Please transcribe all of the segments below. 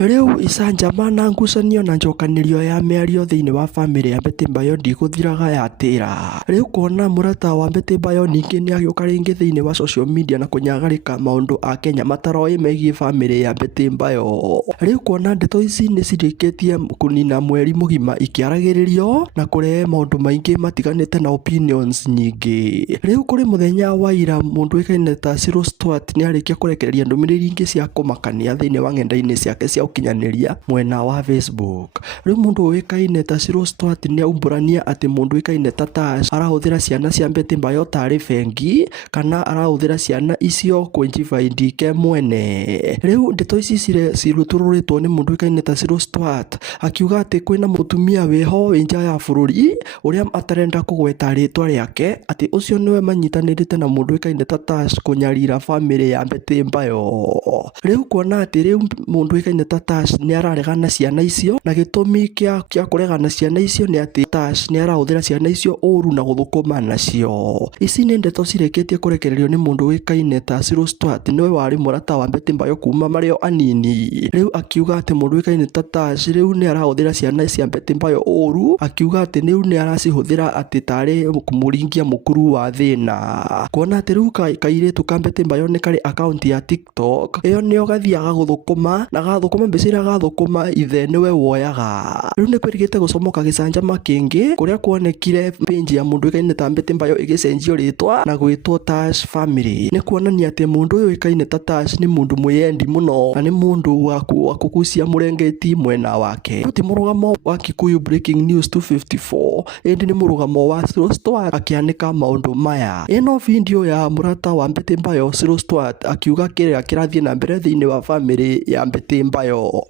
Riu icanjama na ngucanio na njokanirio ya mĩario thĩinĩ wa bamĩrĩ ya Betty Bayo ndigũthiraga yatĩra. Riu kuona mũrata wa Betty Bayo ningĩ nĩagĩũka rĩngĩ thĩinĩ wa social media na kũnyagarĩka maũndũ a Kenya mataroĩ megiĩ bamĩrĩ ya Betty Bayo. Riu kuona ndeto ici nĩcirĩkĩtie kũnina mweri mũgima ikĩaragĩrĩrio na kũrehe maũndũ maingĩ matiganĩte na opinions nyingĩ. Riu kũrĩ mũthenya wa ira mũndũ ũĩkaine ta Cyril Stuart nĩarĩkia kũrekereria ndũmĩrĩri ingĩ cia kũmakania thĩinĩ wa ng'enda-inĩ ciake cia ũkinyanĩria mwena wa Facebook. Riu mũndũ ũĩkaine ta Cyril Stuart nĩaumburania atĩ mũndũ ũĩkaine ta Tash arahũthĩra ciana cia Betty Bayo tarĩ bengi kana arahũthĩra ciana icio kũnjibaindi ke mwene. Riu ndeto ici cirutũrũrĩtwo nĩ mũndũ ũĩkaine ta Cyril Stuart akiuga atĩ kwĩna mũtumia wĩho wĩ nja ya bũrũri ũrĩa atarenda kũgweta rĩtwa rĩake atĩ ũcio nĩwe manyitanĩrĩte na mũndũ ũĩkaine ta Tash kũnyarira bamĩrĩ ya Betty Bayo. Riu kuona atĩ rĩu mũndũ ũĩkaine ta Tash nĩararegana ciana icio na gĩtũmi kĩa kũregana ciana icio nĩ atĩ Tash nĩarahũthĩra ciana icio ũru na gũthũkũma nacio. Ici nĩ ndeto cirĩkĩtie kũrekererio nĩ mũndũ ũĩkaine ta Cyril Stuart nĩwe warĩ mũrata wa Betty Bayo kuma marĩ o anini. Riu akiuga atĩ mũndũ ũĩkaine ta Tash rĩu nĩarahũthĩra ciana cia Betty Bayo ũru, akiuga atĩ rĩu nĩaracihũthĩra atĩ tarĩ kũmũringia mũkuru wa thĩna. Kuona atĩ rĩu kairĩtu ka Betty Bayo nĩ karĩ account ya TikTok, ĩyo nĩyo gathiaga gũthũkũma na gathũkũma mbica iria gathũkũma ithe nĩwe woyaga. Riu nĩkwĩrĩgĩte gũcomoka gĩcanjama kĩngĩ kũrĩa kuonekire page ya mũndũ ũĩkaine ta Betty Bayo ĩgĩcenjio rĩtwa na gwĩtwo Tash Family. Nĩ kuonania atĩ mũndũ ũyũ ũĩkaine ta Tash nĩ mũndũ mwĩyendi mũno na nĩ mũndũ wa kũgucia mũrengeti mwena wake. Rĩu ti mũrũgamo wa Kikuyu Breaking News 254 ĩndĩ nĩ mũrũgamo wa Cyril Stuart akĩanĩka maũndũ maya. Ĩno video ya mũrata wa Betty Bayo Cyril Stuart akiuga kĩrĩa kĩrathiĩ na mbere thĩinĩ wa bamĩrĩ ya Betty Bayo.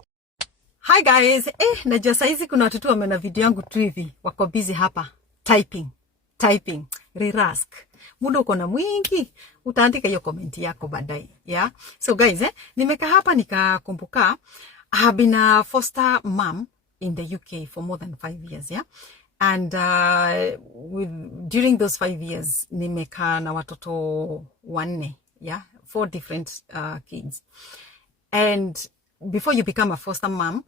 Hi guys, najua saizi kuna watoto wameona video yangu tu hivi wako busy hapa typing relax. Muda uko na mwingi, utaandika hiyo comment yako baadaye, yeah? So guys, nimekaa hapa nikakumbuka I have been a foster mom in the UK for more than 5 years, yeah? And during those 5 years nimekaa na watoto 4, yeah? 4 different kids. And before you become a foster mom,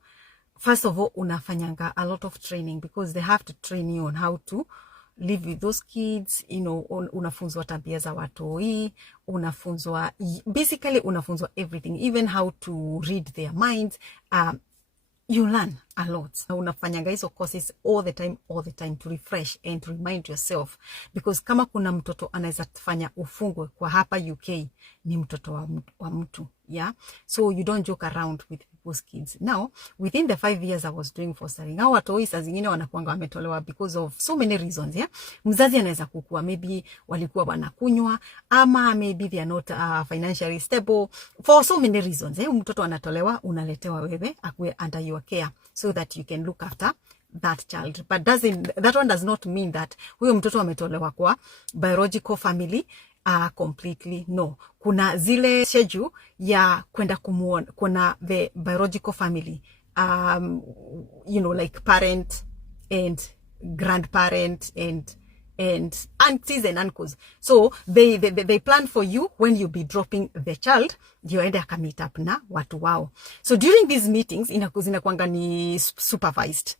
first of all, unafanyanga a lot of training because they have to train you on how to live with those kids, you know, unafunzwa tabia za watoi, basically unafunzwa everything, even how to read their minds. You learn a lot. Unafanyanga hizo courses all the time to refresh and to remind yourself, because kama kuna mtoto anaweza fanya ufungwe kwa hapa UK ni mtoto wa mtu, yeah? So you don't joke around with people's kids. Now, within the 5 years I was doing fostering, hao watoi saa zingine wanakuanga wametolewa because of so many reasons, yeah? Mzazi anaweza kukua, maybe walikuwa wanakunywa, ama maybe they are not financially stable, for so many reasons, yeah? Mtoto anatolewa, unaletewa wewe akuwe under your care so that you can look after that child. But that one does not mean that huyo mtoto ametolewa kwa biological family completely. No, kuna zile schedule ya kwenda kumuona, kuna the biological family, you know, like parent and grandparent and aunties and uncles. So they plan for you when you be dropping the child, you aka meet up na watu wao. So during these meetings inakuanga ni supervised.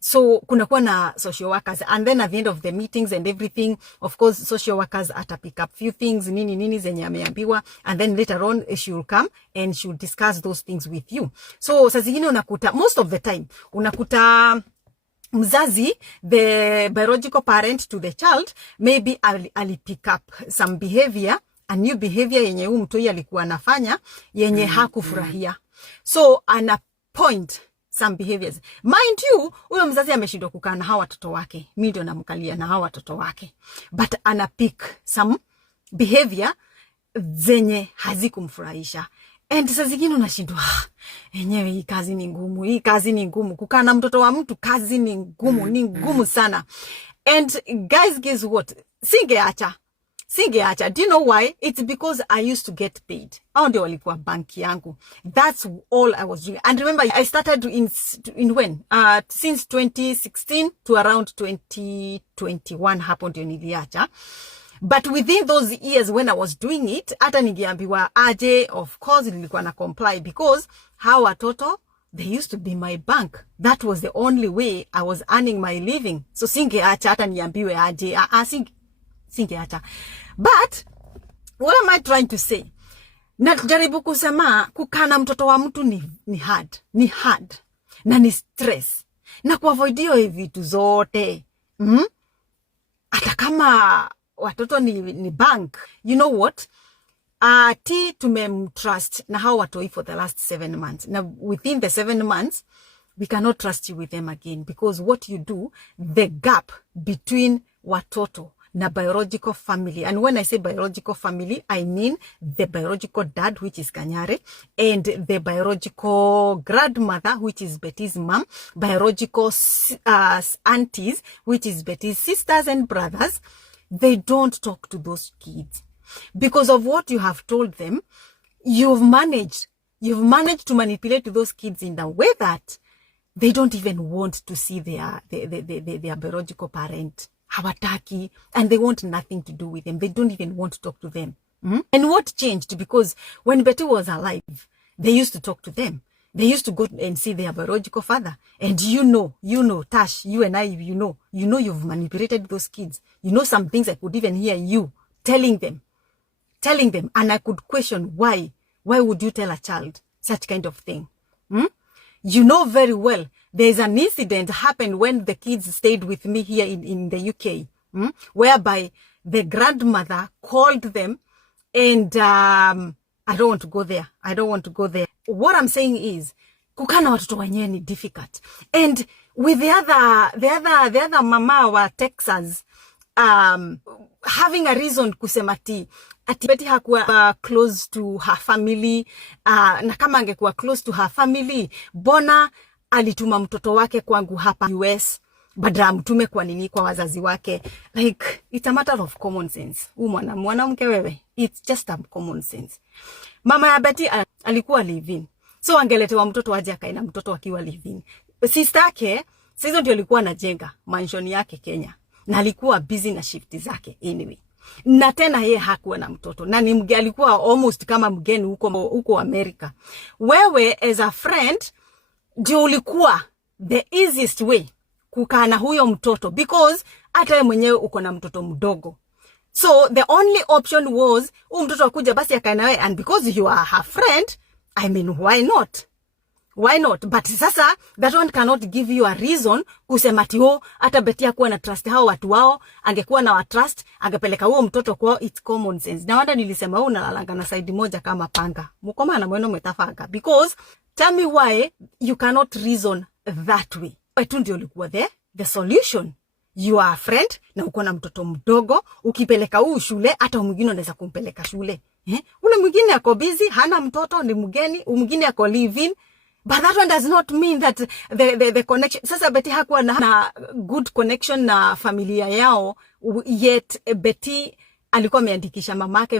So kunakuwa na social workers, and then at the end of the meetings and everything, of course social workers ata pick up few things nini zenye ameambiwa, and then later on she will come and she will discuss those things with you. So saa zingine unakuta, most of the time unakuta mzazi, the biological parent to the child, maybe ali pick up some behavior, a new behavior yenye mtoi alikuwa anafanya yenye hakufurahia. So ana point some behaviors. Mind you, huyo mzazi ameshindwa kukaa na hawa watoto wake, mimi ndio namkalia na hawa watoto wake, but ana pick some behavior zenye hazikumfurahisha. And saa zingine unashindwa, enyewe hii kazi ni ngumu, kukaa na mtoto wa mtu kazi ni ngumu sana. And guys what? Singeacha. Do you know why? It's because I used to get paid. Hao ndio walikuwa banki yangu. That's all I was doing. And remember, I started in when? Since 2016 to around 2021 hapo ndio niliacha. But within those years when I was doing it, hata ningeambiwa aje, of course nilikuwa na comply, because hawa watoto they used to be my bank. That was the only way I was earning my living. So singeacha hata niambiwe aje. Singeacha. But what am I trying to say? Najaribu kusema kukana mtoto wa mtu ni hard. Ni hard. Na ni stress. Na kuavoidio hivi vitu zote. Hata kama watoto ni bank. You know what? T tumemtrust na hao watoi for the last 7 months. Now within the 7 months, we cannot trust you with them again, because what you do, the gap between watoto na biological family, and when I say biological family, I mean the biological dad, which is Kanyare, and the biological grandmother, which is Betty's mom, biological aunties, which is Betty's sisters and brothers. They don't talk to those kids because of what you have told them. You've managed to manipulate those kids in a way that they don't even want to see their biological parent. Hawataki, and they want nothing to do with them. They don't even want to talk to them. And what changed? Because when Betty was alive, they used to talk to them. They used to go and see their biological father. And you know, Tash, you and I, you know you've manipulated those kids. You know some things I could even hear you telling them. And I could question why would you tell a child such kind of thing? You know very well, there's an incident happened when the kids stayed with me here in the UK, whereby the grandmother called them, and I don't want to go there. What I'm saying is, kukana watoto wenyewe ni difficult. And with the other mama wa Texas, having a reason kusema ati Betty hakuwa close to her family, na kama angekuwa close to her family, bona alituma mtoto wake kwangu hapa US, badala mtume kwa nini kwa wazazi wake. Like, it's a matter of common sense. Mwanamke wewe, it's just a common sense. Mama ya Betty alikuwa live-in, so angeletewa mtoto aje akae na mtoto akiwa live-in. Sister yake sasa ndio alikuwa anajenga mansion yake Kenya, na alikuwa busy na shift zake anyway. Na tena yeye hakuwa na mtoto, na alikuwa almost kama mgeni huko America. Wewe as a friend ndio ulikuwa the easiest way kukaa na huyo mtoto, because hata wewe mwenyewe uko na mtoto mdogo. So the only option was mtoto akuja basi akae na wewe, and because you are her friend, I mean, why not? But sasa that one cannot give you a reason kusema ati hata Betty hakuwa na trust hao watu wao, angekuwa na trust angepeleka huo mtoto kwao. It's common sense. Na wanda nilisema unalalanga na side moja kama panga. Mukoma na mweno metafaga, because tell me why you cannot reason that way. Wetu ndio ulikuwa the solution. You are a friend na uko na mtoto mdogo, ukipeleka huu shule hata mwingine anaweza kumpeleka shule. Ule mwingine ako busy, hana mtoto, ni mgeni, mwingine ako live-in. But that one does not mean that the connection. Sasa Betty hakuwa na good connection na familia yao, yet Betty alikuwa ameandikisha mamake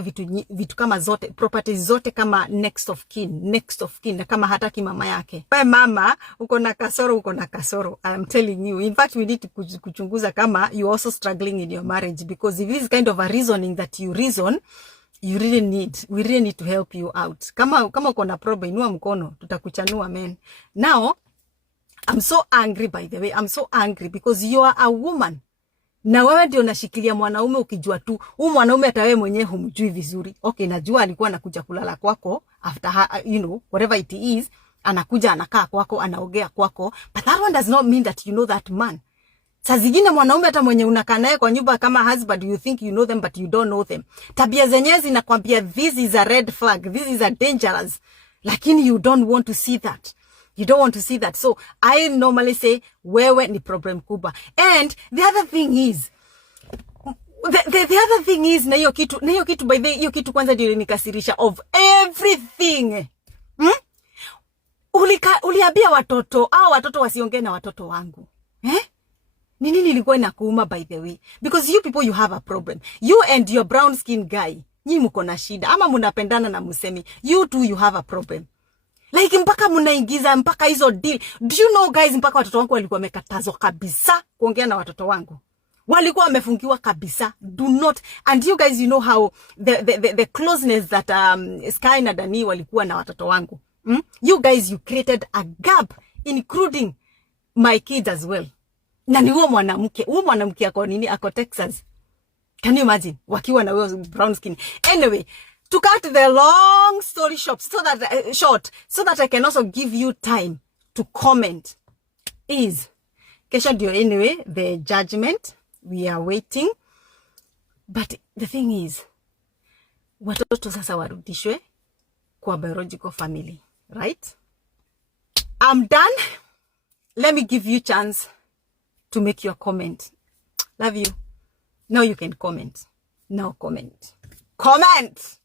vitu kama zote, properties zote kama next of kin, na kama hataki mama yake. Wewe mama, uko na kasoro. I am telling you. In fact, we need to kuchunguza kama you also struggling in your marriage, because if this is kind of a reasoning that you reason, we really need to help you out. Kama uko na problem, inua mkono, tutakuchanua man. Now, I'm so angry, by the way. I'm so angry because you are a woman. Na wewe ndio unashikilia mwanaume ukijua tu huyu mwanaume hata wewe mwenyewe humjui vizuri. Okay, najua alikuwa anakuja kulala kwako after her, whatever it is, anakuja anakaa kwako, anaogea kwako, but that one does not mean that you know that man. Saa zingine mwanaume hata mwenye unakaa naye kwa nyumba kama husband, you think you know them but you don't know them. Tabia zenyewe zinakwambia this is a red flag, this is a dangerous, lakini you don't want to see that. So I normally say wewe ni problem kubwa. And the other thing is na hiyo kitu by the hiyo kitu kwanza ndio nikasirisha of everything. Uliambia watoto wasiongee na watoto wangu. Nini nilikuwa inakuuma by the way? Because you people, you have a problem. You and your brown skin guy, nyinyi mko na shida ama mnapendana na musemi. You two, you have a problem. Like mpaka mnaingiza mpaka hizo deal. Do you know guys, mpaka watoto wangu walikuwa wamekatazwa kabisa kuongea na watoto wangu. Walikuwa wamefungiwa kabisa. Do not. And you guys, you know how the closeness that Sky na Dani walikuwa na watoto wangu. You guys, you created a gap, including my kids as well. Na ni huo mwanamke ako nini, ako Texas. Can you imagine? Wakiwa na huo brown skin. Anyway, to cut the long story short, so that I can also give you time to comment, is kesho ndio anyway the judgment, we are waiting. But the thing is, watoto sasa warudishwe kwa biological family, right? I'm done. Let me give you chance to make your comment. Love you. Now you can comment. Now comment. Comment!